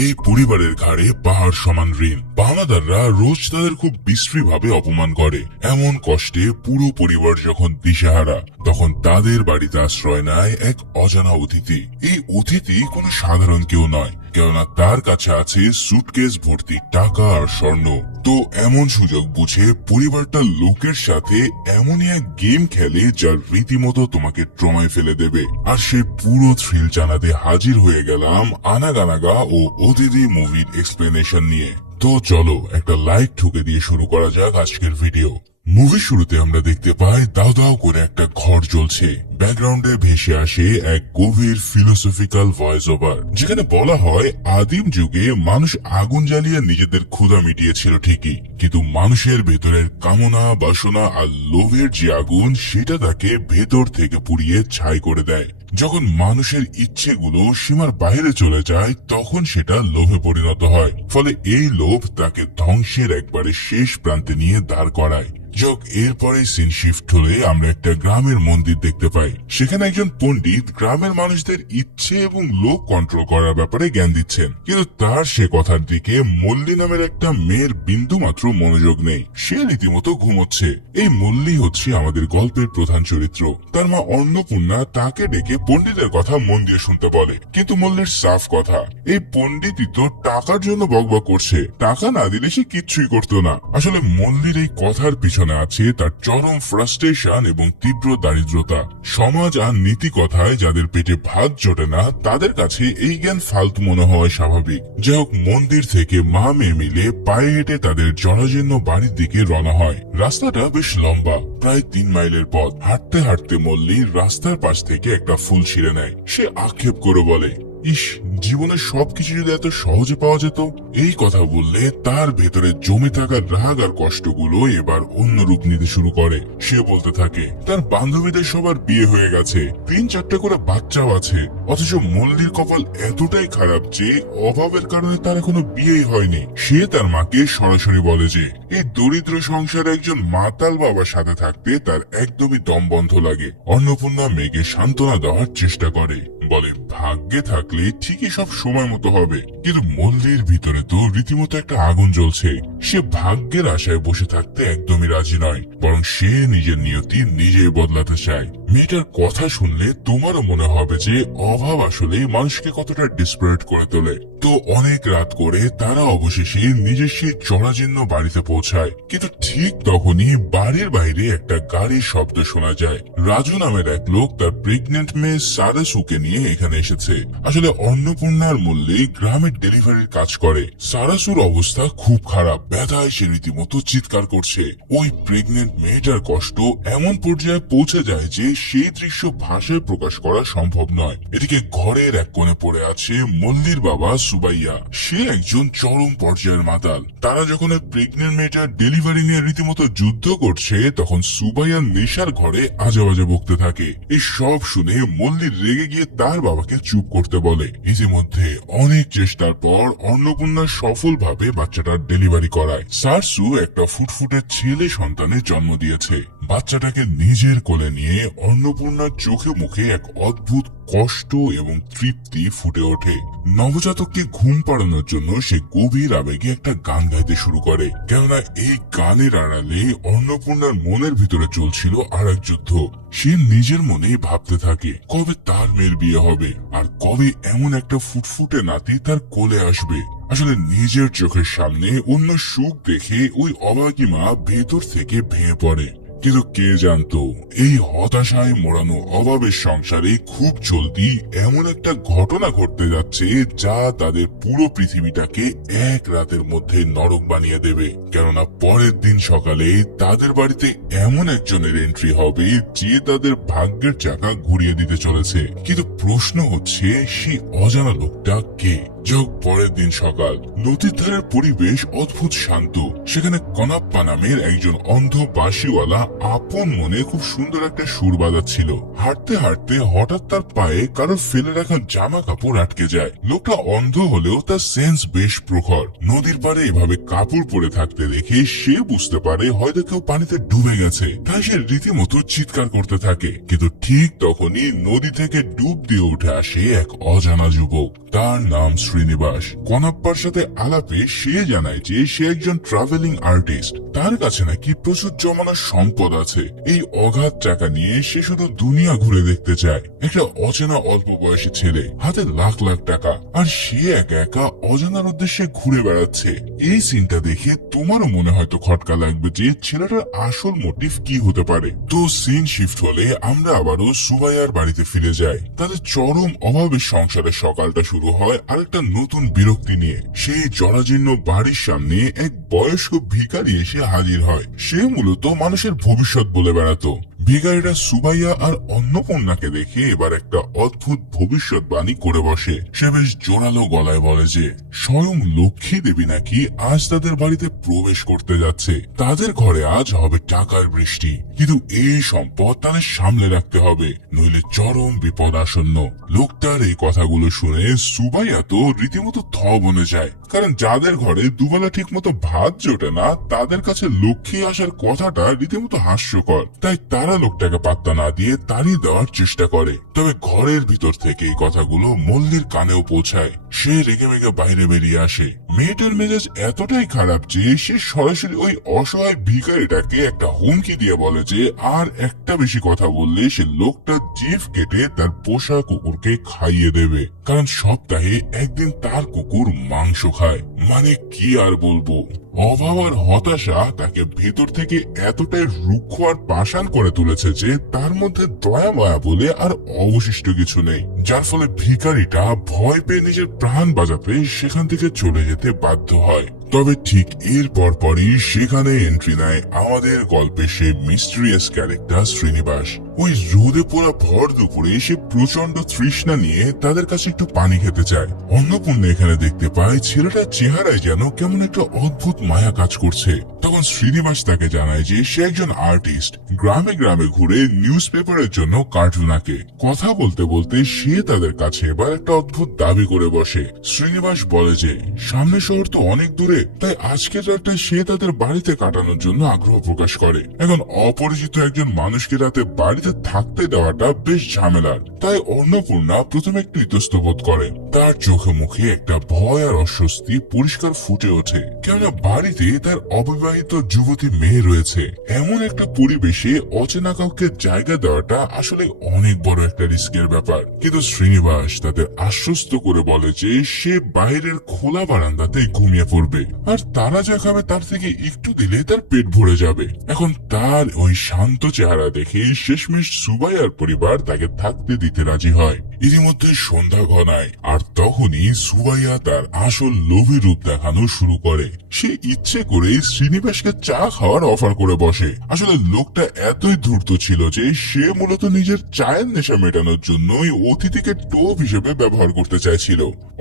এই পরিবারের ঘাড়ে পাহাড় সমান ঋণ। পাওনাদাররা রোজ তাদের খুব বিশ্রীভাবে অপমান করে। এমন কষ্টে পুরো পরিবার যখন দিশেহারা, তখন তাদের বাড়িতে আশ্রয় নেয় এক অজানা অতিথি। এই অতিথি কোনো সাধারণ কেউ নয়, কেননা তার কাছে আছে সুটকেস ভর্তি টাকা আর স্বর্ণ। তো এমন সুযোগ বুঝে পরিবারটা লোকের সাথে এমনই এক গেম খেলে যা রীতিমতো তোমাকে ট্রমায় ফেলে দেবে। আর সেই পুরো থ্রিল জানাতে হাজির হয়ে গেলাম আনাগানাগা ও অতিথি মুভির এক্সপ্লেনেশন নিয়ে। তো চলো একটা লাইক ঠুকে দিয়ে শুরু করা যাক আজকের ভিডিও। মুভির শুরুতে আমরা দেখতে পাই দাও দাও করে একটা ঘর জ্বলছে। ব্যাকগ্রাউন্ডে ভেসে আসে এক গভীর ফিলোসফিক্যাল ভয়েস ওভার, যেখানে বলা হয় আদিম যুগে মানুষ আগুন জ্বালিয়ে নিজেদের ক্ষুধা মিটিয়েছিল ঠিকই, কিন্তু মানুষের ভেতরের কামনা, বাসনা আর লোভের যে আগুন, সেটা তাকে ভেতর থেকে পুড়িয়ে ছাই করে দেয়। যখন মানুষের ইচ্ছেগুলো সীমার বাইরে চলে যায়, তখন সেটা লোভে পরিণত হয়। ফলে এই লোভ তাকে ধ্বংসের একবারে শেষ প্রান্তে নিয়ে দাঁড় করায়। এরপরে সিন শিফট হলে আমরা একটা গ্রামের মন্দির দেখতে পাই। সেখানে একজন পণ্ডিত গ্রামের মানুষদের ইচ্ছে এবং লোভ কন্ট্রোল করার ব্যাপারে জ্ঞান দিচ্ছেন, কিন্তু তার সে কথার দিকে মল্লী নামের একটা মেয়ের বিন্দু মাত্র মনোযোগ নেই। সে রীতিমতো ঘুমোচ্ছে। এই মল্লী হচ্ছে আমাদের গল্পের প্রধান চরিত্র। তার মা অন্নপূর্ণা তাকে ডেকে পণ্ডিতের কথা মন দিয়ে শুনতে বলে, কিন্তু মল্লীর সাফ কথা, এই পণ্ডিতই তো টাকার জন্য বকবক করছে, টাকা না দিলে সে কিচ্ছুই করতো না। আসলে মল্লীর এই কথার পিছনে আছে তার চরম ফ্রাস্ট্রেশন এবং তীব্র দারিদ্রতা। সমাজ আর নীতি কথায় যাদের পেটে ভাত জোটে না, তাদের কাছে এই জ্ঞান ফালতু মনে হয় স্বাভাবিক। যাই হোক, মন্দির থেকে মা মেয়ে মিলে পায়ে হেঁটে তাদের জরাজীর্ণ বাড়ির দিকে রওনা হয়। রাস্তাটা বেশ লম্বা, প্রায় 3 মাইলের পথ। হাঁটতে হাঁটতে মল্লী রাস্তার পাশ থেকে একটা ফুল ছিঁড়ে নেয়। সে আক্ষেপ করে বলে, ইস, জীবনের সবকিছু যদি এত সহজে পাওয়া যেত। এই কথা বললে তার ভেতরে জমে থাকা রাগ আর কষ্টগুলো এবার অন্য রূপ নিতে শুরু করে। সে বলতে থাকে তার বান্ধবীদের সবার বিয়ে হয়ে গেছে, 3-4টা করে বাচ্চাও আছে, অথচ মল্লীর কপাল এতটাই খারাপ যে অভাবের কারণে তার এখনো বিয়েই হয়নি। সে তার মাকে সরাসরি বলে যে এই দরিদ্র সংসারে একজন মাতাল বাবার সাথে থাকতে তার একদমই দম বন্ধ লাগে। অন্নপূর্ণা মেয়েকে সান্ত্বনা দেওয়ার চেষ্টা করে, বলে ভাগ্যে থাকলে ঠিকই সব সময় মতো হবে। কিন্তু মল্লীর ভিতরে তো রীতিমতো একটা আগুন জ্বলছে। সে ভাগ্যের আশায় বসে থাকতে একদমই রাজি নয়, বরং সে নিজের নিয়তি নিজেই বদলাতে চায়। মেয়েটার কথা শুনলে তোমারও মনে হবে যে অভাব আসলে মানুষকে কতটা ডিসপারেট করে তোলে। তো অনেক রাত করে তারা অবশেষে নিজের সেই জরাজীর্ণ বাড়িতে পৌঁছায়। কিন্তু ঠিক তখনই বাড়ির বাইরে একটা গাড়ির শব্দ শোনা যায়। রাজু নামের এক লোক তার প্রেগনেন্ট মেয়ে সারাসুকে নিয়ে এখানে এসেছে। আসলে অন্নপূর্ণার মল্লী গ্রামের ডেলিভারির কাজ করে। সারাসুর অবস্থা খুব খারাপ, ব্যথায় সে রীতিমতো চিৎকার করছে। ওই প্রেগনেন্ট মেয়েটার কষ্ট এমন পর্যায়ে পৌঁছে যায় যে সেই দৃশ্য ভাষায় প্রকাশ করা সম্ভব নয়। এদিকে ঘরের এক কোণে পড়ে আছে মল্লীর বাবা সুবাইয়া। সে একজন চরম পর্যায়ের মাতাল। তারা যখন প্রেগনেন্ট মেয়েটার ডেলিভারি নিয়ে রীতিমতো যুদ্ধ করছে, তখন সুবাইয়া নেশার ঘরে আজেবাজে বকতে থাকে। এই সব শুনে মল্লী রেগে গিয়ে তার বাবাকে চুপ করতে বলে। ইতিমধ্যে অনেক চেষ্টার পর অন্নপূর্ণা সফলভাবে বাচ্চাটার ডেলিভারি করায়। সারসু একটা ফুটফুটে ছেলে সন্তানের জন্ম দিয়েছে। বাচ্চাটাকে নিজের কোলে নিয়ে অন্নপূর্ণার চোখে মুখে এক অদ্ভুত কষ্ট এবং তৃপ্তি ফুটে ওঠে। নবজাতককে ঘুম পাড়ানোর জন্য সে গভীর আবেগে একটা গান গাইতে শুরু করে, কেননা এই গানের আড়ালে অন্নপূর্ণার মনের ভিতরে চলছিল আর এক যুদ্ধ। সে নিজের মনেই ভাবতে থাকে কবে তার মেয়ের বিয়ে হবে, আর কবে এমন একটা ফুটফুটে নাতি তার কোলে আসবে। আসলে নিজের চোখের সামনে অন্য সুখ দেখে ওই অভাগী মা ভেতর থেকে ভেঙে পড়ে। কিন্তু কে জানতো এই হতাশায় মোড়ানো অভাবের সংসারে খুব জলদি এমন একটা ঘটনা ঘটতে যাচ্ছে যা তাদের পুরো পৃথিবীটাকে এক রাতের মধ্যে নরক বানিয়ে দেবে। কেননা পরের দিন সকালে তাদের বাড়িতে এমন একজনের এন্ট্রি হবে যে তাদের ভাগ্যের চাকা ঘুরিয়ে দিতে চলেছে। কিন্তু প্রশ্ন হচ্ছে সেই অজানা লোকটা কে? পরের দিন সকাল, নদীর ধারের পরিবেশ অদ্ভুত শান্ত। সেখানে কনাপ্পা নামের একজন অন্ধ বাঁশিওয়ালা আপন মনে খুব সুন্দর একটা সুর বাজাচ্ছিল। হাঁটতে হাঁটতে হঠাৎ তার পায়ে কারো ফেলে রাখা জামা কাপড় আটকে যায়। লোকটা অন্ধ হলেও তার সেন্স বেশ প্রখর। নদীর পাড়ে এভাবে কাপড় পরে থাকতে দেখে সে বুঝতে পারে হয়তো কেউ পানিতে ডুবে গেছে। তাই সে রীতিমতো চিৎকার করতে থাকে। কিন্তু ঠিক তখনই নদী থেকে ডুব দিয়ে উঠে আসে এক অজানা যুবক। তার নাম শ্রীনিবাস। কনাপ্পার সাথে আলাপে সে জানায় যে সে একজন ট্রাভেলিং আর্টিস্ট। তার কাছে নাকি প্রচুর জমানোর সম্পদ আছে। এই অগাধ টাকা নিয়ে সে শুধু দুনিয়া ঘুরে দেখতে চায়। একটা অচেনা অল্প বয়সী ছেলে, হাতে লাখ লাখ টাকা, আর সে একা একা অজানার উদ্দেশ্যে ঘুরে বেড়াচ্ছে। এই সিনটা দেখে তোমারও মনে হয়তো খটকা লাগবে যে ছেলেটার আসল মোটিভ কি হতে পারে। তো সিন শিফট হলে আমরা আবারও সুবাইয়ার বাড়িতে ফিরে যাই। তাদের চরম অভাবের সংসারের সকালটা শুরু হয় আরেকটা নতুন বিরক্তি নিয়ে। সেই জরাজীর্ণ বাড়ির সামনে এক বয়স্ক ভিখারি এসে হাজির হয়। সে মূলত মানুষের ভবিষ্যৎ বলে বেড়াতো। ভিখারিটা সুবাইয়া আর অন্নপূর্ণাকে দেখে এবার একটা অদ্ভুত ভবিষ্যৎবাণী করে বসে। সে বেশ জোরালো গলায় বলে যে স্বয়ং লক্ষ্মী দেবী নাকি আজ তাদের বাড়িতে প্রবেশ করতে যাচ্ছে। তাদের ঘরে আজ হবে টাকার বৃষ্টি, কিন্তু এই সম্পদ তাদের সামলে রাখতে হবে, নইলে চরম বিপদ আসন্ন। লোকটার এই কথাগুলো শুনে সুবাইয়া তো রীতিমতো থ বনে যায়। কারণ যাদের ঘরে দুবেলা ঠিক মতো ভাত জোটে না, তাদের কাছে লক্ষ্মী আসার কথাটা রীতিমতো হাস্যকর। তাই তারা লোকটাকে পাত্তা না দিয়ে তাড়িয়ে দেওয়ার চেষ্টা করে। তবে ঘরের ভিতর থেকে এই কথাগুলো মল্লির কানেও পৌঁছায়। সে রেগে মেগে বাইরে বেরিয়ে আসে। মেয়েটার মেজাজ এতটাই খারাপ যে সে সরাসরি ওই অসহায় ভিখারিটাকে একটা হুমকি দিয়ে বলে যে আর একটা বেশি কথা বললে সে লোকটা জিভ কেটে তার পোষা কুকুরকে খাইয়ে দেবে। কারণ সপ্তাহে একদিন তার কুকুর মাংস খায়। মানে কি আর বলবো, অভাব আর হতাশা তাকে ভেতর থেকে এতটাই রুক্ষ আর পাষাণ করে তুলেছে যে তার মধ্যে দয়া মায়া বলে আর অবশিষ্ট কিছু নেই। যার ফলে ভিখারিটা ভয় পেয়ে নিজের প্রাণ বাঁচাতে সেখান থেকে চলে যেতে বাধ্য হয়। তবে ঠিক এর পরপরই সেখানে এন্ট্রি নেয় আমাদের গল্পে সে মিস্টেরিয়াস ক্যারেক্টার শ্রীনিবাস। ওই রোদে পোড়া ভর দুপুরে সে প্রচন্ড তৃষ্ণা নিয়ে তাদের কাছে একটু পানি খেতে চায়। অন্নপূর্ণা এখানে দেখতে পায় ছেলেটার চেহারায় যেন কেমন একটা অদ্ভুত মায়া কাজ করছে। তখন শ্রীনিবাস তাকে জানায় যে সে একজন আর্টিস্ট, গ্রামে গ্রামে ঘুরে নিউজ পেপারের জন্য কার্টুন আঁকে। কথা বলতে বলতে সে তাদের কাছে এবার একটা অদ্ভুত দাবি করে বসে। শ্রীনিবাস বলে যে সামনে শহর তো অনেক দূরে, তাই আজকের রাতটা সে তাদের বাড়িতে কাটানোর জন্য আগ্রহ প্রকাশ করে। এখন অপরিচিত একজন মানুষকে রাতে বাড়িতে থাকতে দেওয়াটা বেশ ঝামেলার। তাই অন্নপূর্ণা প্রথমে একটু ইতস্তত করে। তার চোখে মুখে একটা ভয় আর অস্বস্তি পরিষ্কার ফুটে ওঠে, কেননা বাড়িতে তার অবিবাহিত যুবতী মেয়ে রয়েছে। এমন একটা পরিবেশে অচেনা কাউকে জায়গা দেওয়াটা আসলে অনেক বড় একটা রিস্কের ব্যাপার। কিন্তু শ্রীনিবাস তাদের আশ্বস্ত করে বলে যে সে বাইরের খোলা বারান্দাতে ঘুমিয়ে পড়বে, আর তারা যা খাবে তার থেকে একটু দিলে তার পেট ভরে যাবে। এখন তার ওই শান্ত চেহারা দেখে শেষমেশ সুবাইয়ার পরিবার তাকে থাকতে দিতে রাজি হয়। ইতিমধ্যে সন্ধ্যা ঘনায়, আর তখনই সুবাইয়া তার আসল লোভী রূপ দেখানো শুরু করে। সে ইচ্ছে করে শ্রীনিবাসকে চা খাওয়ার অফার করে বসে। আসলে লোকটা এতই ধূর্ত ছিল যে সে মূলত নিজের চায়ের নেশা মেটানোর জন্যই অতিথিকে টোপ হিসেবে ব্যবহার করতে চাইছিল।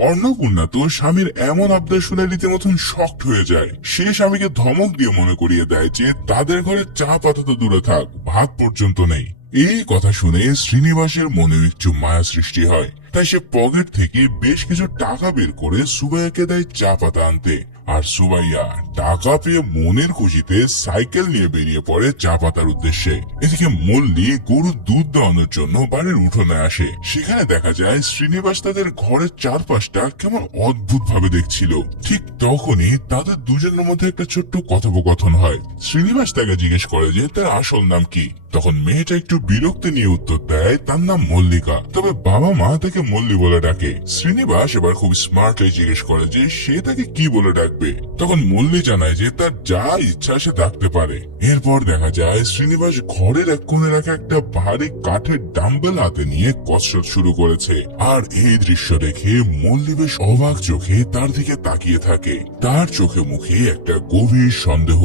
অন্নপূর্ণা তো স্বামীর এমন আবদার শুনে রীতিমতন শকড হয়ে যায়। সে স্বামীকে ধমক দিয়ে মনে করিয়ে দেয় যে তাদের ঘরে চা পাতা তো দূরে থাক, ভাত পর্যন্ত নেই। এই কথা শুনে শ্রীনিবাসের মনে একটু মায়া সৃষ্টি হয়। তাই সে পকেট থেকে বেশ কিছু টাকা বের করে সুবাইয়াকে দেয় চা পাতা আনতে। আর সুবাইয়া টাকা পেয়ে মনের খুশিতে সাইকেল নিয়ে বেরিয়ে পড়ে চা পাতার উদ্দেশ্যে। এদিকে মল্লি গরুর দুধ দেওয়ানোর জন্য বাড়ির উঠোনে আসে। সেখানে দেখা যায় শ্রীনিবাস তাদের ঘরের চারপাশটা কেমন অদ্ভুত ভাবে দেখছিল। ঠিক তখনই তাদের দুজনের মধ্যে একটা ছোট্ট কথোপকথন হয়। শ্রীনিবাস তাকে জিজ্ঞেস করে যে তার আসল নাম কি। তখন মেয়েটা একটু বিরক্তি নিয়ে উত্তর দেয় তার নাম মল্লিকা, তবে বাবা মা তাকে মল্লি বলে ডাকে। শ্রীনিবাস এবার খুব স্মার্টলি জিজ্ঞেস করে যে সে তাকে কি বলে ডাকবে। তখন মল্লি জানায় যে তার যা ইচ্ছা সে ডাকতে পারে। এরপর দেখা যায় শ্রীনিবাস ঘরের এক কোণে রাখা একটা ভারী কাঠের ডাম্বেল হাতে নিয়ে কসরত শুরু করেছে। আর এই দৃশ্য দেখে মল্লি বেশ অবাক চোখে তার দিকে তাকিয়ে থাকে। তার চোখে মুখে একটা গভীর সন্দেহ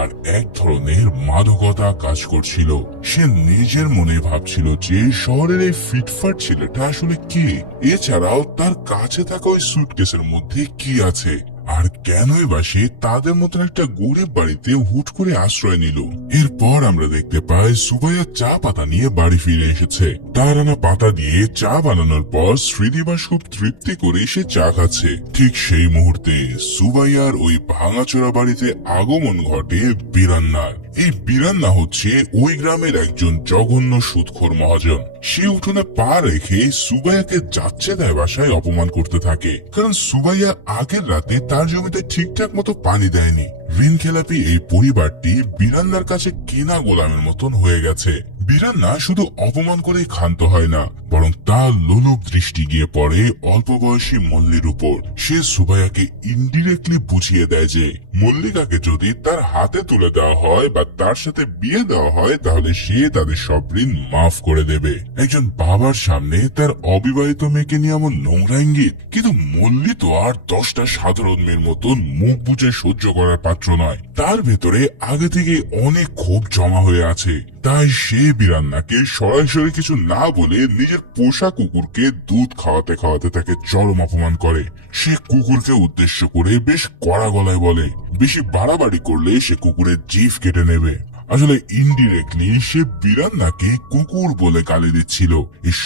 আর এক ধরনের মাদকতা কাজ করছিল। সে নিজের মনে ভাবছিল যে শহরের এই ফিটফাট ছেলেটা আসলে কে, এছাড়াও তার কাছে থাকা ওই সুটকেসের মধ্যে কি আছে। আর কেনই বা সে তাদের মতন একটা গরিব বাড়িতে হুট করে আশ্রয় নিল। এরপর আমরা দেখতে পাই সুবাইয়া চা পাতা নিয়ে বাড়ি ফিরে এসেছে। তার আনা পাতা দিয়ে চা বানানোর পর শ্রীনিবাস খুব তৃপ্তি করে সে চা খাচ্ছে। ঠিক সেই মুহূর্তে সুবাইয়ার ওই ভাঙাচোরা বাড়িতে আগমন ঘটে বীরান্নার। এই বীরান্না হচ্ছে ওই গ্রামের একজন জঘন্য সুদখোর মহাজন। সে উঠোনে পা রেখে সুবাইয়াকে যাচ্ছে তাই বাসায় অপমান করতে থাকে, কারণ সুবাইয়া আগের রাতে তার জমিতে ঠিকঠাক মতো পানি দেয়নি। ঋণ খেলাপি এই পরিবারটি বীরান্নার কাছে কেনা গোলামের মতন হয়ে গেছে। বীরান্না শুধু অপমান করে ক্ষান্ত হয় না, বরং তার লোলুপ দৃষ্টি গিয়ে পড়ে অল্প বয়সী মল্লির উপর। সে সুবাইয়াকে ইনডিরেক্টলি বুঝিয়ে দেয় যে মল্লিকাকে যদি তার হাতে তুলে দেওয়া হয় বা তার সাথে বিয়ে দেওয়া হয় তাহলে সে তাদের সব ঋণ মাফ করে দেবে। একজন বাবার সামনে তার অবিবাহিত মেয়েকে নিয়ে এমন নোংরা ইঙ্গিত। কিন্তু মল্লি তো আর 10টা সাধারণ মেয়ের মতন মুখ বুঝে সহ্য করার পাত্র নয়। তার ভেতরে আগে থেকে অনেক ক্ষোভ জমা হয়ে আছে। তাই সে বীরান্নাকে সরাসরি কিছু না বলে নিজের পোষা কুকুরকে দুধ খাওয়াতে খাওয়াতে তাকে চরম অপমান করে। সে কুকুরকে উদ্দেশ্য করে বেশ কড়া গলায় বলে বেশি বাড়াবাড়ি করলে সে কুকুরের জিভ কেটে নেবে। আসলে ইনডিরেক্টলি সে বীরান্নাকে কুকুর বলে গালি দিচ্ছিল।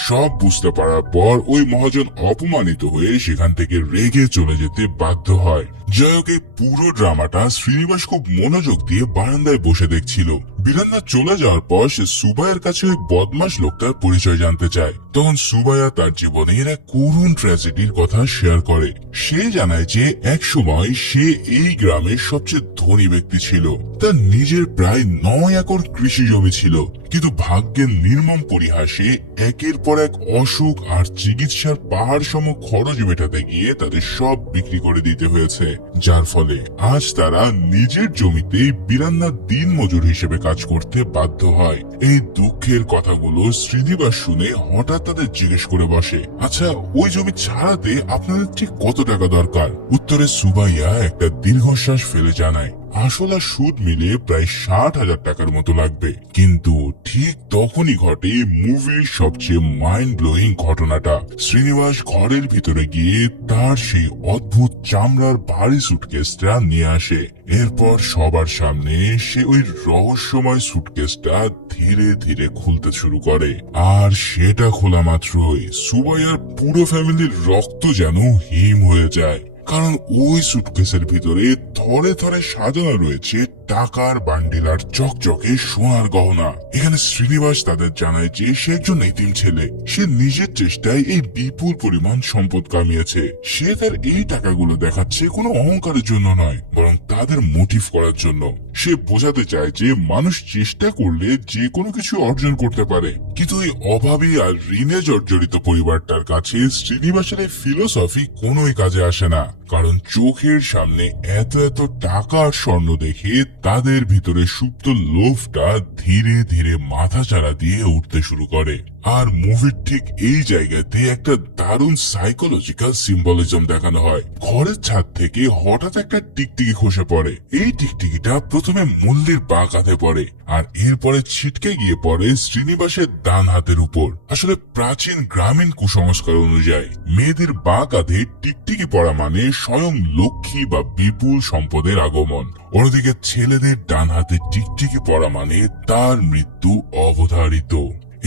সব বুঝতে পারার পর ওই মহাজন অপমানিত হয়ে সেখান থেকে রেগে চলে যেতে বাধ্য হয়। যাই এই পুরো ড্রামাটা শ্রীনিবাস খুব মনোযোগ দিয়ে বারান্দায় বসে দেখছিল। বীরান্না চলে যাওয়ার পর সে সুবাইয়ার কাছে ওই বদমাশ লোকটার পরিচয় জানতে চায়। তখন সুবাইয়া তার জীবনের এক করুণ ট্র্যাজেডির কথা শেয়ার করে। সে জানায় যে এক সময় সে এই গ্রামের সবচেয়ে ধনী ব্যক্তি ছিল। তার নিজের প্রায় 9 একর কৃষি জমি ছিল, কিন্তু ভাগ্যের নির্মম পরিহাসে একের পর এক অসুখ আর চিকিৎসার পাহাড় সম খরচ মেটাতে গিয়ে তাদের সব বিক্রি করে দিতে হয়েছে, যার ফলে আজ তারা নিজের জমিতেই বীরান্নার দিন মজুর হিসেবে কাজ করতে বাধ্য হয়। এই দুঃখের কথাগুলো শ্রীনিবাস শুনে হঠাৎ তাদের জিজ্ঞেস করে বসে, আচ্ছা ওই জমি ছাড়াতে আপনাদের ঠিক কত টাকা দরকার? উত্তরে সুবাইয়া একটা দীর্ঘশ্বাস ফেলে জানায় আসল আর সুদ মিলে প্রায় 60,000 টাকার মতো লাগবে। কিন্তু ঠিক তখনই ঘটে মুভির সবচেয়ে মাইন্ড ব্লোয়িং ঘটনাটা। শ্রীনিবাস ঘরের ভিতরে গিয়ে তার সেই অদ্ভুত চামড়ার ভারী সুটকেসটা নিয়ে আসে। এরপর সবার সামনে সে ওই রহস্যময় সুটকেসটা ধীরে ধীরে খুলতে শুরু করে। আর সেটা খোলা মাত্রই সুবাইয়ার পুরো ফ্যামিলির রক্ত যেন হিম হয়ে যায়, কারণ ওই সুটকেসের ভিতরে থরে থরে সাজানো রয়েছে টাকার বান্ডিল আর চকচকে সোনার গহনা। এখানে শ্রীনিবাস তাদের জানায় যে সে একজন এতিম ছেলে। সে নিজের চেষ্টায় এই বিপুল পরিমাণ সম্পদ কামিয়েছে। সে তার এই টাকাগুলো দেখাচ্ছে কোনো অহংকারের জন্য নয়, বরং তাদের মোটিভ করার জন্য। সে বোঝাতে চায় যে মানুষ চেষ্টা করলে যে কোনো কিছু অর্জন করতে পারে। কিন্তু এই অভাবী আর ঋণে জর্জরিত পরিবারটার কাছে শ্রীনিবাসের এই ফিলোসফি কোনোই কাজে আসে না, কারণ চোখের সামনে এত এত টাকা আর স্বর্ণ দেখে তাদের ভিতরে সুপ্ত লোভটা ধীরে ধীরে মাথা চাড়া দিয়ে উঠতে শুরু করে। আর মুভির ঠিক এই জায়গাতে একটা দারুণ সাইকোলজিক্যাল সিম্বলিজম দেখানো হয়। ঘরের ছাদ থেকে হঠাৎ একটা টিকটিকি খসে পড়ে। এই টিকটিকিটা প্রথমে মল্লির বাঁ কাঁধে পড়ে আর এরপরে ছিটকে গিয়ে পড়ে শ্রীনিবাসের ডান হাতের উপর। আসলে প্রাচীন গ্রামীণ কুসংস্কার অনুযায়ী মেয়েদের বাঁ কাঁধে টিকটিকি পড়া মানে স্বয়ং লক্ষ্মী বা বিপুল সম্পদের আগমন। অন্যদিকে ছেলেদের ডান হাতে টিকটিকি পড়া মানে তার মৃত্যু অবধারিত।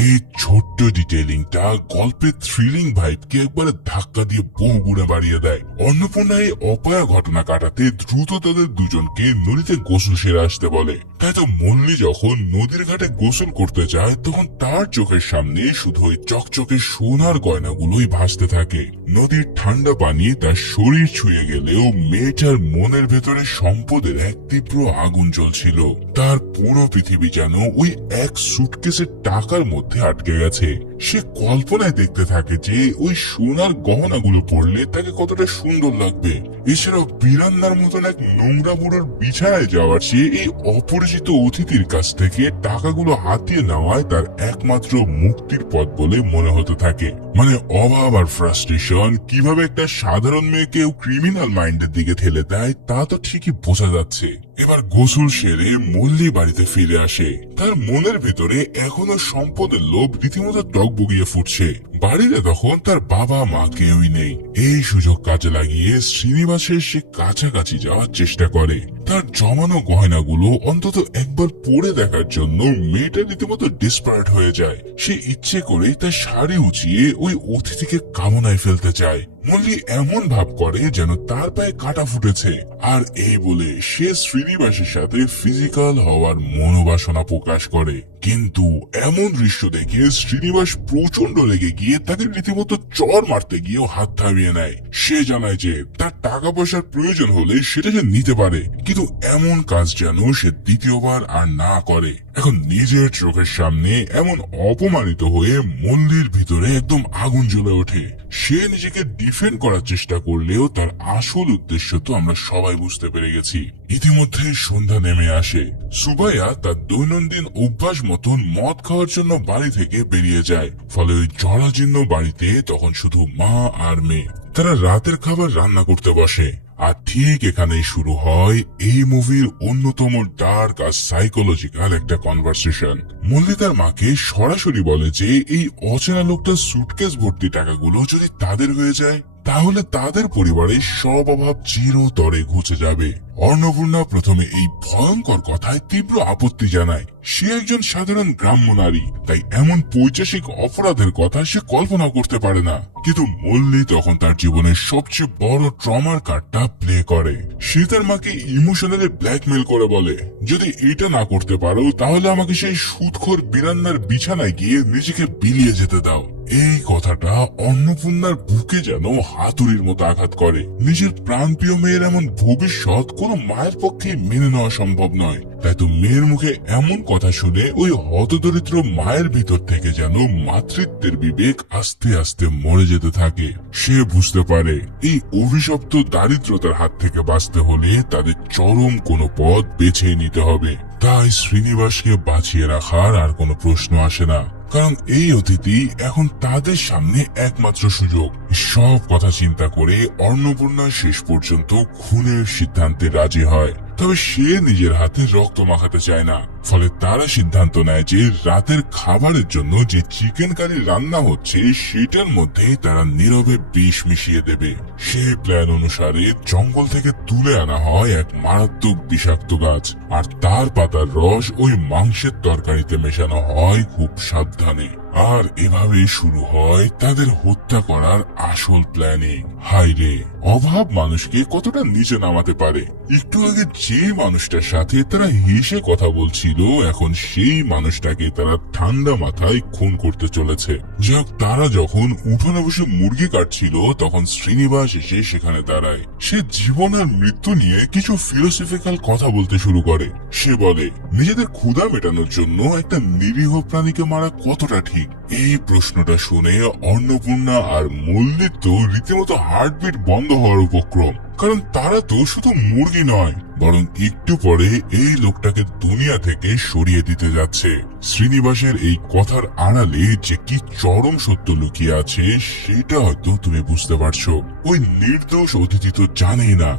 এই ছোট্ট ডিটেইলিংটা গল্পের থ্রিলিং ভাইবকে একবারে ধাক্কা দিয়ে বহু গুণে বাড়িয়ে দেয়। অন্নপূর্ণা এই অপায়া ঘটনা কাটাতে দ্রুত তাদের দুজনকে নদীতে গোসল সেরে আসতে বলে। তাই তো মল্লি যখন নদীর ঘাটে গোসল করতে যায় তখন তার চোখের সামনে শুধু ওই চকচকে সোনার গয়নাগুলোই ভাসতে থাকে। নদীর ঠান্ডা পানি তার শরীর ছুঁয়ে গেলেও মেয়েটার মনের ভেতরে সম্পদের এক তীব্র আগুন জ্বলছিল। তার পুরো পৃথিবী যেন ওই এক সুটকেসের টাকার মধ্যে আটকে গেছে। সে কল্পনায় দেখতে থাকে যে ওই সোনার গহনাগুলো পরলে তাকে কতটা সুন্দর লাগবে। এছাড়াও বীরান্নার মতন এক নোংরা বুড়োর বিছানায় যাওয়ার চেয়ে এই অপরিচিত অতিথির কাছ থেকে টাকাগুলো হাতিয়ে নেওয়ায় তার একমাত্র মুক্তির পথ বলে মনে হতে থাকে। মানে অভাব আর ফ্রাস্ট্রেশন কিভাবে একটা সাধারণ মেয়েকেও ক্রিমিনাল মাইন্ডের দিকে ঠেলে দেয় তা তো ঠিকই বোঝা যাচ্ছে। এবার গোসল সেরে মল্লি বাড়িতে ফিরে আসে। তার মনের ভেতরে এখনো সম্পদের লোভ রীতিমতো টগবগিয়ে ফুটছে। বাড়িতে তখন তার বাবা মা কেউই নেই। এই সুযোগ কাজে লাগিয়ে শ্রীনিবাসের সে কাছাকাছি যাওয়ার চেষ্টা করে। তার জমানো গয়নাগুলো অন্তত একবার পরে দেখার জন্য মেয়েটা রীতিমতো ডিসপারেট হয়ে যায়। সে ইচ্ছে করে তার শাড়ি উঁচিয়ে ওই অতিথিকে কামনায় ফেলতে চায়। মল্লি এমন ভাব করে যেন তার পায়ে কাটা ফুটেছে, আর এই বলে সে শ্রীনিবাসের সাথে ফিজিক্যাল হওয়ার মনোবাসনা প্রকাশ করে। কিন্তু এমন দৃশ্য দেখে শ্রীনিবাস প্রচন্ড রেগে গিয়ে তাকে রীতিমতো চর মারতে গিয়েও হাত থামিয়ে নেয়। সে জানায় যে তার টাকা পয়সার প্রয়োজন হলে সেটা সে নিতে পারে, কিন্তু এমন কাজ যেন সে দ্বিতীয়বার আর না করে। এখন নিজের চোখের সামনে এমন অপমানিত হয়ে মল্লির ভিতরে একদম আগুন জ্বলে ওঠে। সে নিজেকে ডিফেন্ড করার চেষ্টা করলেও তার আসল উদ্দেশ্য তো আমরা সবাই বুঝতে পেরে গেছি। ইতিমধ্যে সন্ধ্যা নেমে আসে। সুবাইয়া তার দৈনন্দিন অভ্যাস মতন মদ খাওয়ার জন্য বাড়ি থেকে বেরিয়ে যায়। ফলে ওই জরাজীর্ণ বাড়িতে তখন শুধু মা আর মেয়ে। তারা রাতের খাবার রান্না করতে বসে। আর ঠিক এখানেই শুরু হয় এই মুভির অন্যতম ডার্ক আর সাইকোলজিক্যাল একটা কনভারসেশন। মল্লি তার মাকে সরাসরি বলে যে এই অচেনা লোকটার সুটকেস ভর্তি টাকাগুলো যদি তাদের হয়ে যায় তাহলে তাদের পরিবারের সব অভাব চিরতরে ঘুচে যাবে। অন্নপূর্ণা প্রথমে এই ভয়ঙ্কর কথায় তীব্র আপত্তি জানায়। সে একজন সাধারণ গ্রাম্য নারী, তাই এমন পৈশাচিক অপরাধের কথা সে কল্পনা করতে পারে না। কিন্তু মল্লি তখন তার জীবনের সবচেয়ে বড় ট্রমার কার্ডটা প্লে করে। সে তার মাকে ইমোশনালি ব্ল্যাকমেল করে বলে, যদি এটা না করতে পারো তাহলে আমাকে সেই সুদখোর বিরান্নার বিছানায় গিয়ে নিজেকে বিলিয়ে যেতে দাও। এই কথাটা অন্নপূর্ণার বুকে যেন হাতুড়ির মতো আঘাত করে। নিজের প্রাণপ্রিয় মেয়ের এমন ভবিষ্যৎ কোনো মায়ের পক্ষে মেনে নেওয়া সম্ভব নয়। তাই তো মেয়ের মুখে এমন কথা শুনে ওই হতদরিদ্র মায়ের ভিতর থেকে যেন মাতৃত্বের বিবেক আস্তে আস্তে মরে যেতে থাকে। সে বুঝতে পারে এই অভিশপ্ত দারিদ্রতার হাত থেকে বাঁচতে হলে তাদের চরম কোনো পথ বেছে নিতে হবে। তাই শ্রীনিবাসকে বাঁচিয়ে রাখার আর কোনো প্রশ্ন আসে না, কারণ এই অতিথি এখন তাদের সামনে একমাত্র সুযোগ। সব কথা চিন্তা করে অন্নপূর্ণা শেষ পর্যন্ত খুনের সিদ্ধান্তে রাজি হয়। তবে সে নিজের হাতে রক্ত মাখাতে চায় না। ফলে তারা সিদ্ধান্ত নেয় যে রাতের খাবারের জন্য যে চিকেন কারি রান্না হচ্ছে সেটার মধ্যে তারা নীরবে বিষ মিশিয়ে দেবে। সেই প্ল্যান অনুসারে জঙ্গল থেকে তুলে আনা হয় এক মারাত্মক বিষাক্ত গাছ, আর তার পাতার রস ওই মাংসের তরকারিতে মেশানো হয় খুব সাবধানে। আর এভাবে শুরু হয় তাদের হত্যা করার আসল প্ল্যানিং। হায় রে, অভাব মানুষকে কতটা নিচে নামাতে পারে। একটু আগে যে মানুষটার সাথে তারা হেসে কথা বলছিল, এখন সেই মানুষটাকে তারা ঠান্ডা মাথায় খুন করতে চলেছে। যাক, তারা যখন উঠোনে বসে মুরগি কাটছিল তখন শ্রীনিবাস এসে সেখানে দাঁড়ায়। সে জীবন আর মৃত্যু নিয়ে কিছু ফিলোসফিক্যাল কথা বলতে শুরু করে। সে বলে, নিজেদের ক্ষুধা মেটানোর জন্য একটা নিরীহ প্রাণীকে মারা কতটা ঠিক? এই প্রশ্নটা শুনে অন্নপূর্ণা আর মল্লিক তো রীতিমতো হার্টবিট বন্ধ হওয়ার উপক্রম। কারণ তারা তো শুধু মুরগি নয়, বরং একটু পরে এই লোকটাকে দুনিয়া থেকে সরিয়ে দিতে যাচ্ছে। শ্রীনিবাসের এই কথার আড়ালে যে কি চরম সত্য লুকিয়ে আছে সেটা হয়তো তুমি বুঝতে পারছো। ওই নির্দোষ অতিথি তো জানেই না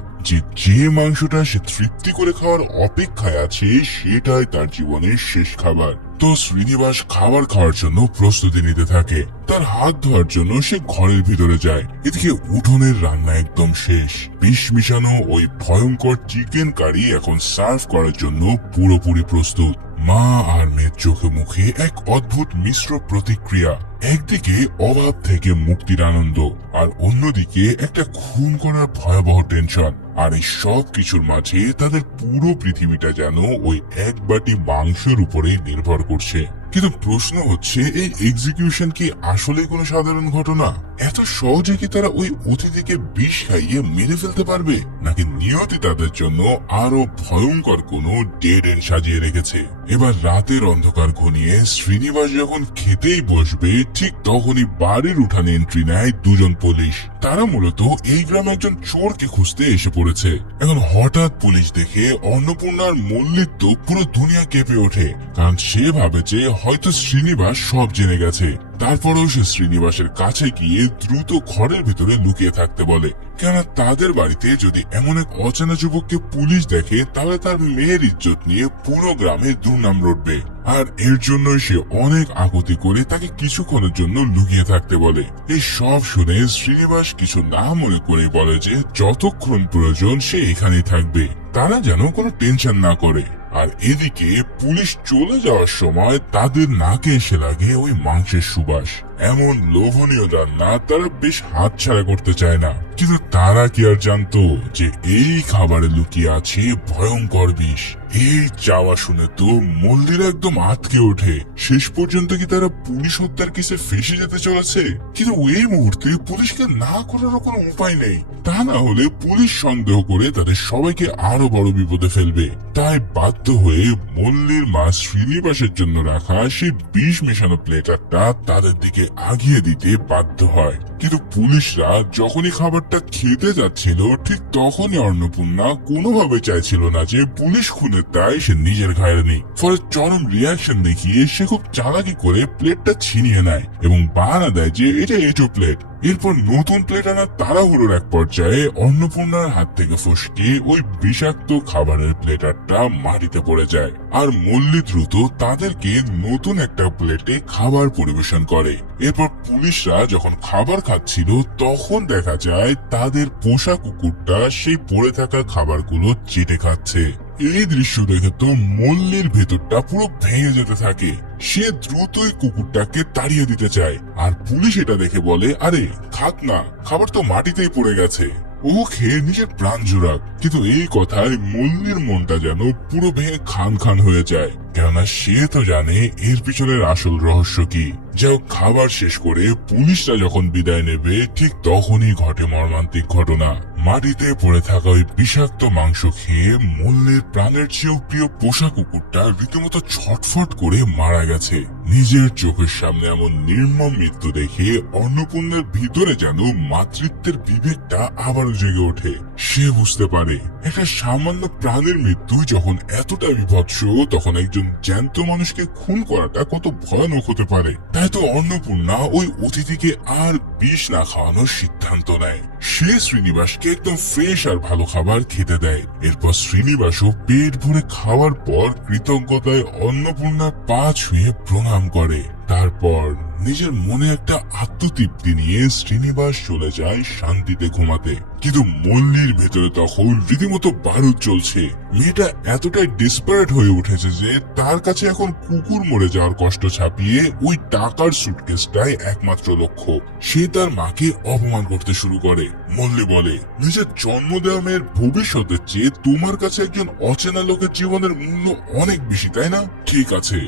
যে মাংসটা সে তৃপ্তি করে খাওয়ার অপেক্ষায় আছে সেটাই তার জীবনের শেষ খাবার। তো শ্রীনিবাস খাবার খাওয়ার জন্য প্রস্তুতি নিতে থাকে। তার হাত ধোয়ার জন্য সে ঘরের ভিতরে যায়। এদিকে উঠোনের রান্না একদম শেষ। বিষ মিশানো ওই ভয়ঙ্কর চিকেন কারি এখন সার্ভ করার জন্য পুরোপুরি প্রস্তুত। মা আর মেয়ের চোখে মুখে এক অদ্ভুত মিশ্র প্রতিক্রিয়া। একদিকে অভাব থেকে মুক্তির আনন্দ, আর অন্যদিকে একটা খুন করার ভয়াবহ টেনশন। আর এই সব কিছুর মাঝে তাদের পুরো পৃথিবীটা যেন ওই এক বাটি মাংসের উপরে নির্ভর করছে। কিন্তু প্রশ্ন হচ্ছে, এই এক্সিকিউশন কি আসলে কোনো সাধারণ ঘটনা? এত সহজে কি তারা ওই অতিথিকে বিষ খাইয়ে মেরে ফেলতে পারবে, নাকি নিয়তি তাদের জন্য আরো ভয়ঙ্কর কোনো ডেড এন্ড সাজিয়ে রেখেছে? এবার রাতের অন্ধকার ঘনিয়ে শ্রীনিবাস যখন খেতেই বসবে, ঠিক তখনই বাড়ির উঠানে এন্ট্রি নেয় দুজন পুলিশ। তারা মূলত এই গ্রামে একজন চোরকে খুঁজতে এসে পড়েছে। এখন হঠাৎ পুলিশ দেখে অন্নপূর্ণার মল্লিক তো পুরো দুনিয়া কেঁপে ওঠে, কারণ সে ভাবে যে হয়তো শ্রীনিবাস সব জেনে গেছে। তারপরেও সে শ্রীনিবাসের কাছে গিয়ে দ্রুত ঘরের ভিতরে লুকিয়ে থাকতে বলে, কেননা তাদের বাড়িতে যদি এমন এক অচেনা যুবককে পুলিশ দেখে তাহলে তার মেয়ের ইজ্জত নিয়ে পুরো গ্রামে দুর্নাম রটবে। আর এর জন্য সে অনেক আকুতি করে তাকে কিছুক্ষণের জন্য লুকিয়ে থাকতে বলে। এই সব শুনে শ্রীনিবাস কিছু না মনে করে বলে যে যতক্ষণ প্রয়োজন সে এখানেই থাকবে, তারা যেন কোনো টেনশন না করে। আর এদিকে পুলিশ চলে যাওয়ার সময় তাদের নাকে এসে লাগে ওই মাংসের সুবাস। এমন লোভনীয় রান্না তারা বেশ হাতছাড়া করতে চায় না, কিন্তু তারা কি আর জানতো যে এই খাবারে লুকিয়ে আছে ভয়ঙ্কর বিষ। এই চাওয়া শুনে তো মল্লির একদম আটকে ওঠে। শেষ পর্যন্ত কি তারা পুলিশ হত্যার কেসে ফেসে যেতে চলেছে? কিন্তু এই মুহূর্তে পুলিশকে না করার কোনো উপায় নেই, তা না হলে পুলিশ সন্দেহ করে তাদের সবাইকে আরো বড় বিপদে ফেলবে। তাই বাধ্য হয়ে মল্লির মা শ্রীনিবাসের জন্য রাখা সেই বিষ মেশানো প্লেটারটা তাদের দিকে আগিয়ে দিতে বাধ্য হয়। কিন্তু পুলিশরা যখনই খাবারটা খেতে যাচ্ছিল ঠিক তখনই অন্নপূর্ণা কোনোভাবে চাইছিল না যে পুলিশ খুনের দায় সে নিজের ঘাড়ে নেই। ফলে চরম রিয়াকশন দেখিয়ে সে খুব চালাকি করে প্লেটটা ছিনিয়ে নেয় এবং বাহানা দেয় যে এটা এঁটো প্লেট। এরপর নতুন প্লেট আনার তাড়াহুড়োর এক পর্যায়ে অন্নপূর্ণার হাত থেকে ফসকে ওই বিষাক্ত খাবারের প্লেটারটা মাটিতে পড়ে যায়। আর মল্লি দ্রুত তাদেরকে নতুন একটা প্লেটে খাবার পরিবেশন করে। এরপর পুলিশরা যখন খাবার খাচ্ছিল তখন দেখা যায় তাদের পোষা কুকুরটা সেই পড়ে থাকা খাবারগুলো চেটে খাচ্ছে। এই দৃশ্য দেখে তো মল্লির ভেতরটা পুরো ভেঙে যেতে থাকে। সে দ্রুতই কুকুরটাকে তাড়িয়ে দিতে চায়, আর পুলিশ এটা দেখে বলে, আরে খাক না, খাবার তো মাটিতেই পড়ে গেছে। ও খেয়ে নিজের প্রাণ জোড়াক। কিন্তু এই কথায় মল্লির মনটা যেন পুরো ভেঙে খান খান হয়ে যায়, কেননা সে তো জানে এর পিছনের আসল রহস্য কি। যাও খাবার শেষ করে পুলিশরা যখন বিদায় নেবে ঠিক তখনই ঘটে মর্মান্তিক ঘটনা। মাটিতে পড়ে থাকা ওই বিষাক্ত মাংস খেয়ে মল্লির প্রাণের চেয়েও প্রিয় পোষা কুকুরটা রীতিমতো ছটফট করে মারা গেছে। নিজের চোখের সামনে এমন নির্মম মৃত্যু দেখে অন্নপূর্ণার ভিতরে যেন মাতৃত্বের বিবেকটা আবারও জেগে ওঠে। সে বুঝতে পারে একটা সামান্য প্রাণের মৃত্যু যখন এতটা বিভৎস, তখন একজন জ্যান্ত মানুষকে খুন করাটা কত ভয়ানক হতে পারে। তাই তো অন্নপূর্ণা ওই অতিথিকে আর বিষ না খাওয়ানোর সিদ্ধান্ত নেয়। সে শ্রীনিবাসকে একদম ফ্রেশ আর ভালো খাবার খেতে দেয়। এরপর শ্রীনিবাসও পেট ভরে খাওয়ার পর কৃতজ্ঞতায় অন্নপূর্ণার পা ছুঁয়ে প্রণাম করে। তারপর নিজের মনে একটা আত্মতৃপ্তি নিয়ে শ্রীনিবাস চলে যায় শান্তিতে ঘুমাতে। কিন্তু মল্লির ভেতরে তখন রীতিমতো বারুদ চলছে। মেয়েটা এতটাই ডেসপারেট হয়ে উঠেছে যে তার কাছে এখন কুকুর মরে যাওয়ার কষ্ট ছাপিয়ে ওই টাকার সুটকেসটাই একমাত্র লক্ষ্য। সে তার মাকে অপমান করতে শুরু করে। মল্লি বলে, নিজের জন্ম দেওয়া মেয়ের ভবিষ্যতের চেয়ে তোমার কাছে একজন অচেনা লোকের জীবনের মূল্য অনেক বেশি, তাই না? ঠিক আছে,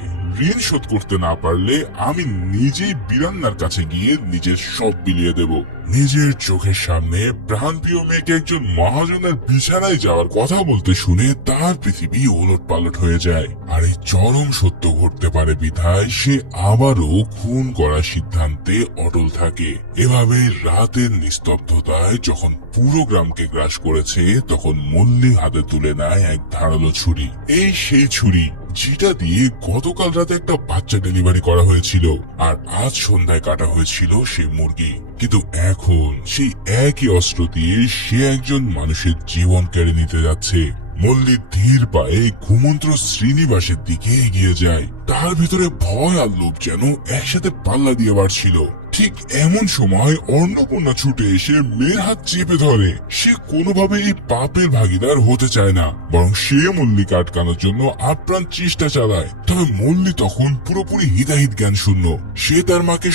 ঋণ শোধ করতে না পারলে আমি নিজেই বিরান্নার কাছে গিয়ে নিজের সব বিলিয়ে দেব। নিজের চোখের সামনে প্রাণপ্রিয় মেয়েকে একজন মহাজনের বিছানায় যাওয়ার কথা বলতে শুনে তার পৃথিবী ওলট পালট হয়ে যায়। আর এই চরম সত্য ঘটতে পারে বিধায় সে আবারও খুন করার সিদ্ধান্তে অটল থাকে। এভাবে রাতের নিস্তব্ধতায় যখন পুরো গ্রামকে গ্রাস করেছে তখন মল্লি হাতে তুলে নেয় এক ধারালো ছুরি। এই সেই ছুরি যেটা দিয়ে গতকাল রাতে একটা বাচ্চা ডেলিভারি করা হয়েছিল, আর আজ সন্ধ্যায় কাটা হয়েছিল সেই মুরগি। কিন্তু এখন সেই একই অস্ত্র দিয়ে সে একজন মানুষের জীবন কেড়ে নিতে যাচ্ছে। মল্লি ধীর পায়ে ঘুমন্ত শ্রীনিবাসের দিকে এগিয়ে যায়। তার ভিতরে ভয় আর লোভ যেন একসাথে পাল্লা দিয়ে বাড়ছিল। ঠিক এমন সময় অন্নপূর্ণা ছুটে এসে মেয়ের হাত চেপে ধরে। সে কোনোভাবে এই পাপের ভাগিদার হতে চায় না, বরং সে মল্লিকে আটকানোর জন্য আপ্রাণ চেষ্টা চালায়। তবে মল্লি তখন পুরোপুরি হিতাহিত জ্ঞান শূন্য। সে তার মাকে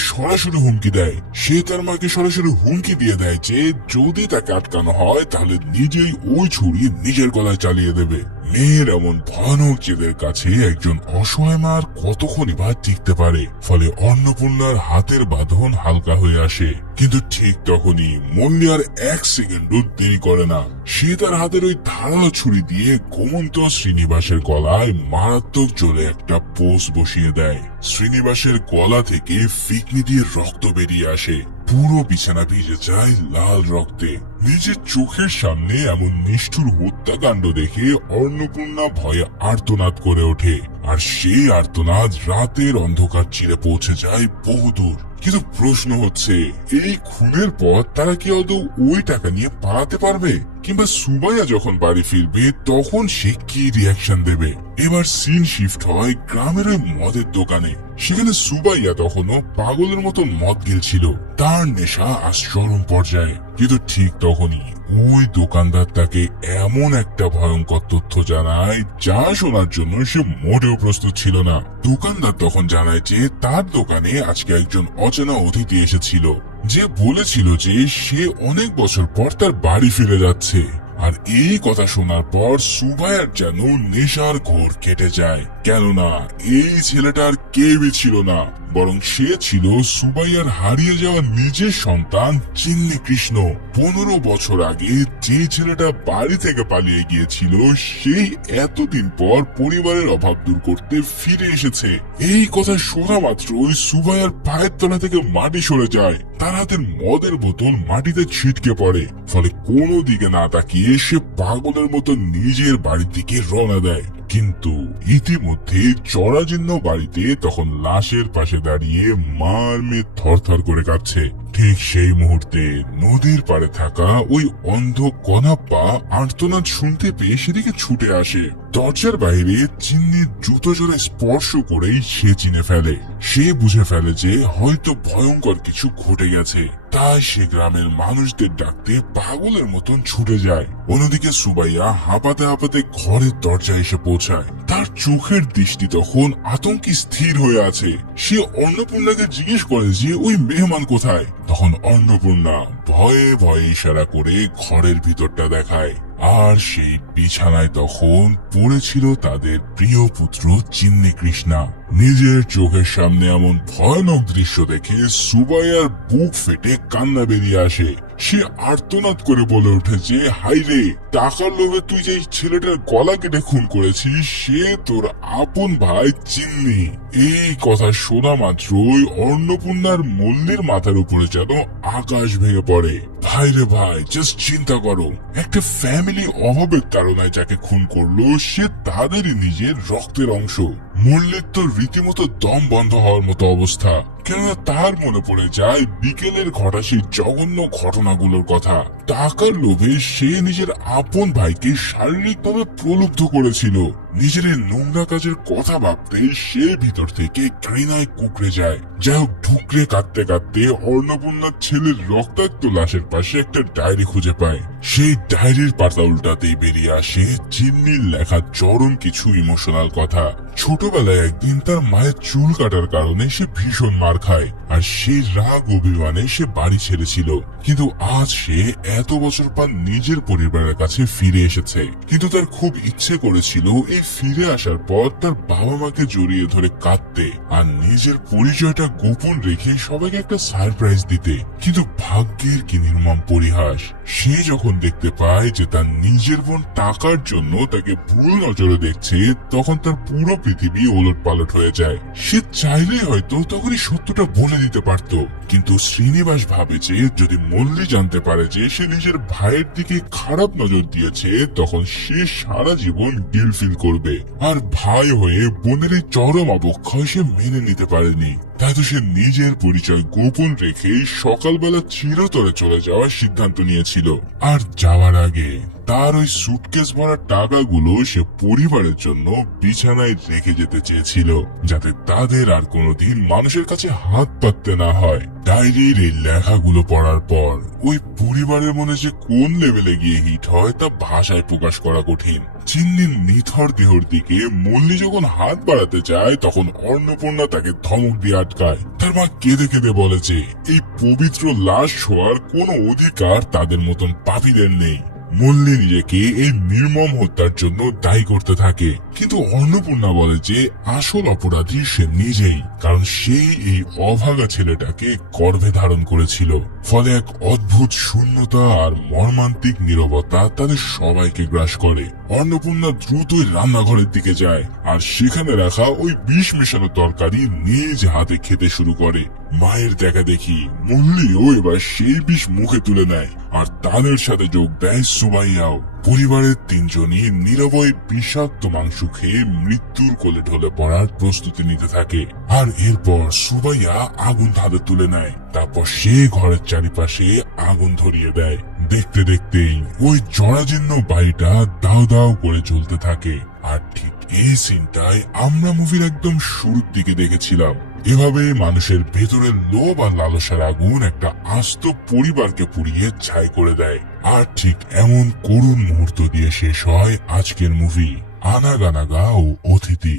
সরাসরি হুমকি দিয়ে দেয় যে যদি তাকে আটকানো হয় তাহলে নিজেই ওই ছুরি নিজের গলায় চালিয়ে দেবে। মেয়ের এমন ভয়ানক জেদের কাছে একজন অসহায় মা আর কতক্ষণই বা টিকতে পারে। ফলে অন্নপূর্ণার হাতের বাঁধন হালকা হয়ে আসে। কিন্তু ঠিক তখনই মল্লি আর এক সেকেন্ডও দেরি করে না। সে তার হাতের ওই ধারালো ছুরি দিয়ে ঘুমন্ত শ্রীনিবাসের গলায় মারাত্মক জোরে একটা পোষ বসিয়ে দেয়। শ্রীনিবাসের গলা থেকে ফিকনি দিয়ে রক্ত বেরিয়ে আসে। পুরো বিছানা ভিজে যায় লাল রক্তে। নিজের চোখের সামনে এমন নিষ্ঠুর হত্যাকাণ্ড দেখে অন্নপূর্ণা ভয়ে আর্তনাদ করে ওঠে, আর সেই আর্তনাদ রাতের অন্ধকার চিরে পৌঁছে যায় বহুদূর। কিন্তু প্রশ্ন হচ্ছে, এই খুনের পর তারা কি আদৌ ওই টাকা নিয়ে পালাতে পারবে, কিংবা সুবাইয়া যখন বাড়ি ফিরবে তখন সে কি রিয়াকশন দেবে? এবার সিন শিফট হয় গ্রামের ওই মদের দোকানে। সেখানে সুবাইয়া তখনও পাগলের মতো মদ গিলছিল, তার নেশা আজ চরম পর্যায়ে। কিন্তু ঠিক তখনই ওই দোকানদার তাকে এমন একটা ভয়ঙ্কর তথ্য জানায় যা শোনার জন্য সে মোটেও প্রস্তুত ছিল না। দোকানদার তখন জানায় যে তার দোকানে আজকে একজন অচেনা অতিথি এসেছিল, যে বলেছিল যে সে অনেক বছর পর তার বাড়ি ফিরে যাচ্ছে। আর এই কথা শোনার পর সুবাইয়ার যেন নেশার ঘোর কেটে যায়, কেননা এই ছেলেটার কেউই ছিল না, বরং সে ছিল সুবাইয়ার হারিয়ে যাওয়া নিজের সন্তান চিন্নি কৃষ্ণ। 15 বছর আগে যে ছেলেটা বাড়ি থেকে পালিয়ে গিয়েছিল, সেই এতদিন পর পরিবারের অভাব দূর করতে ফিরে এসেছে। এই কথা শোনা মাত্রই সুবাইয়ার পায়ের তলা থেকে মাটি সরে যায়, তার হাতের মদের বোতল মাটিতে ছিটকে পড়ে। ফলে কোনো দিকে না তাকিয়ে সে পাগলের মতো নিজের বাড়ির দিকে রওনা দেয়। কিন্তু ইতিমধ্যে জরাজীর্ণ বাড়িতে তখন লাশের পাশে দাঁড়িয়ে মার মেয়ে থরথর করে কাঁপছে। ঠিক সেই মুহূর্তে নদীর পাড়ে থাকা ওই অন্ধ কনাপ্পা আর্তনাদ শুনতে পেয়ে সেদিকে ছুটে আসে। দরজার বাইরে চিন্নির জুতো জোরে স্পর্শ করেই সে চিনে ফেলে। সে বুঝে ফেলে যে হয়তো ভয়ঙ্কর কিছু ঘটে গেছে, তাই সে গ্রামের মানুষদের ডাকতে পাগলের মতন ছুটে যায়। অন্যদিকে সুবাইয়া হাঁপাতে হাঁপাতে ঘরের দরজায় এসে পৌঁছায়। তার চোখের দৃষ্টি তখন আতঙ্কে স্থির হয়ে আছে। সে অন্নপূর্ণাকে জিজ্ঞেস করে যে ওই মেহমান কোথায়। তখন অন্নপূর্ণা ভয়ে ভয়ে ইশারা করে ঘরের ভিতরটা দেখায়, আর সেই বিছানায় তখন পড়েছিল তাদের প্রিয় পুত্র চিন্নি কৃষ্ণা। নিজের চোখের সামনে এমন ভয়ানক দৃশ্য দেখে সুবাইয়ার বুক ফেটে কান্না বেরিয়ে আসে। সে আর্তনাদ করে বলে ওঠে যে হাই রে, টাকার লোভে তুই যে ছেলেটার গলা কেটে খুন করেছিস, সে তোর আপন ভাই চিন্নি। এই কথা শোনা মাত্রই অন্নপূর্ণার মল্লির মাথার উপরে যেন আকাশ ভেঙে পড়ে। ভাই রে ভাই, জাস্ট চিন্তা করো, একটা ফ্যামিলি অভাবের তাড়নায় যাকে খুন করলো সে তাদেরই নিজের রক্তের অংশ। মল্লির তো রীতিমতো দম বন্ধ হওয়ার মতো অবস্থা, কেননা তার মনে পড়ে যায় বিকেলের ঘটা সেই জঘন্য ঘটনাগুলোর কথা। টাকার লোভে সে নিজের আপন ভাইকে শারীরিকভাবে প্রলুব্ধ করেছিল। নিজের নোংরা কাজের কথা ভাবতে সে ভিতর থেকে ঘৃণায় কুকড়ে যায়। যাই হোক, ঢুকরে কাঁদতে কাঁদতে অন্নপূর্ণার ছেলের রক্তাক্ত লাশের পাশে একটা ডায়েরি খুঁজে পায়। সেই ডায়েরির পাতা উল্টাতেই বেরিয়ে আসে চিন্নির লেখা চরম কিছু ইমোশনাল কথা। ছোটবেলায় একদিন তার মায়ের চুল কাটার কারণে সে ভীষণ মার খায়, আর সেই রাগ অভিমানে সে বাড়ি ছেড়েছিল। কিন্তু আজ সে এত বছর পর নিজের পরিবারের কাছে ফিরে এসেছে। কিন্তু তার খুব ইচ্ছে করেছিল এই ফিরে আসার পর তার বাবা মাকে জড়িয়ে ধরে কাঁদতে, আর নিজের পরিচয়টা গোপন রেখে সবাইকে একটা সারপ্রাইজ দিতে। কিন্তু ভাগ্যের কি নির্মম পরিহাস, সে যখন দেখতে পায় যে তার নিজের বোন টাকার জন্য তাকে ভুল নজরে দেখছে, তখন তার পুরো পৃথিবী ওলট পালট হয়ে যায়। সে চাইলে হয়তো তখনই সত্যটা বলে দিতে পারত, কিন্তু শ্রীনিবাস ভাবে যে যদি মল্লি জানতে পারে যে সে নিজের ভাইয়ের দিকে খারাপ নজর দিয়েছে, তখন সে সারা জীবন গিল ফিল করবে। আর ভাই হয়ে বোনের এই চরম অবক্ষয় সে মেনে নিতে পারেনি। তাই তো সে নিজের পরিচয় গোপন রেখে সকালবেলা চিরতরে চলে যাওয়ার সিদ্ধান্ত নিয়েছিল। আর যাওয়ার আগে তার ওই সুটকেস ভরা টাকাগুলো সে পরিবারের জন্য বিছানায় রেখে যেতে চেয়েছিল, যাতে তাদের আর কোনোদিন মানুষের কাছে হাত পাততে না হয়। ডায়েরির এই লেখাগুলো পড়ার পর ওই পরিবারের মনে যে কোন লেভেলে গিয়ে হিট হয় তা ভাষায় প্রকাশ করা কঠিন। চিন্নির নিথর দেহর দিকে মল্লি যখন হাত বাড়াতে চায়, তখন অন্নপূর্ণা তাকে ধমক দিয়ে আটকায়। তার মা কেঁদে কেঁদে বলে যে এই পবিত্র লাশ ছোঁয়ার কোনো অধিকার তাদের মতন পাপীদের নেই। মল্লি নিজেকে এই নির্মম হত্যার জন্য দায়ী করতে থাকে, কিন্তু অন্নপূর্ণা বলে যে আসল অপরাধী সে নিজেই, কারণ সেই এই অভাগা ছেলেটাকে গর্ভে ধারণ করেছিল। ফলে এক অদ্ভুত শূন্যতা আর মর্মান্তিক নীরবতা তাদের সবাইকে গ্রাস করে। অন্নপূর্ণা দ্রুতই রান্নাঘরের দিকে যায় আর সেখানে রাখা ওই বিষ মেশানো তরকারি নিজ হাতে খেতে শুরু করে। মায়ের দেখা দেখি মল্লিও এবার সেই বিষ মুখে তুলে নেয় আর তাদের সাথে যোগ দেয় সুবাইয়াও। পরিবারের তিনজনই নীরবে বিষাক্ত মাংস খেয়ে মৃত্যুর কোলে ঢলে পড়ার প্রস্তুতি নিতে থাকে। আর এরপর সুবাইয়া আগুন হাতে তুলে নেয়, তারপর সে ঘরের চারিপাশে আগুন ধরিয়ে দেয়। দেখতে দেখতেই ওই জরাজীর্ণ বাড়িটা দাও দাও করে জ্বলতে থাকে। আর ঠিক এই সিনটাই আমরা মুভির একদম শুরুর দিকে দেখেছিলাম। এভাবে মানুষের ভেতরের লোভ আর লালসার আগুন একটা আস্ত পরিবারকে পুড়িয়ে ছাই করে দেয়। আর ঠিক এমন করুণ মুহূর্ত দিয়ে শেষ হয় আজকের মুভি আনাগানাগা ও অতিথি।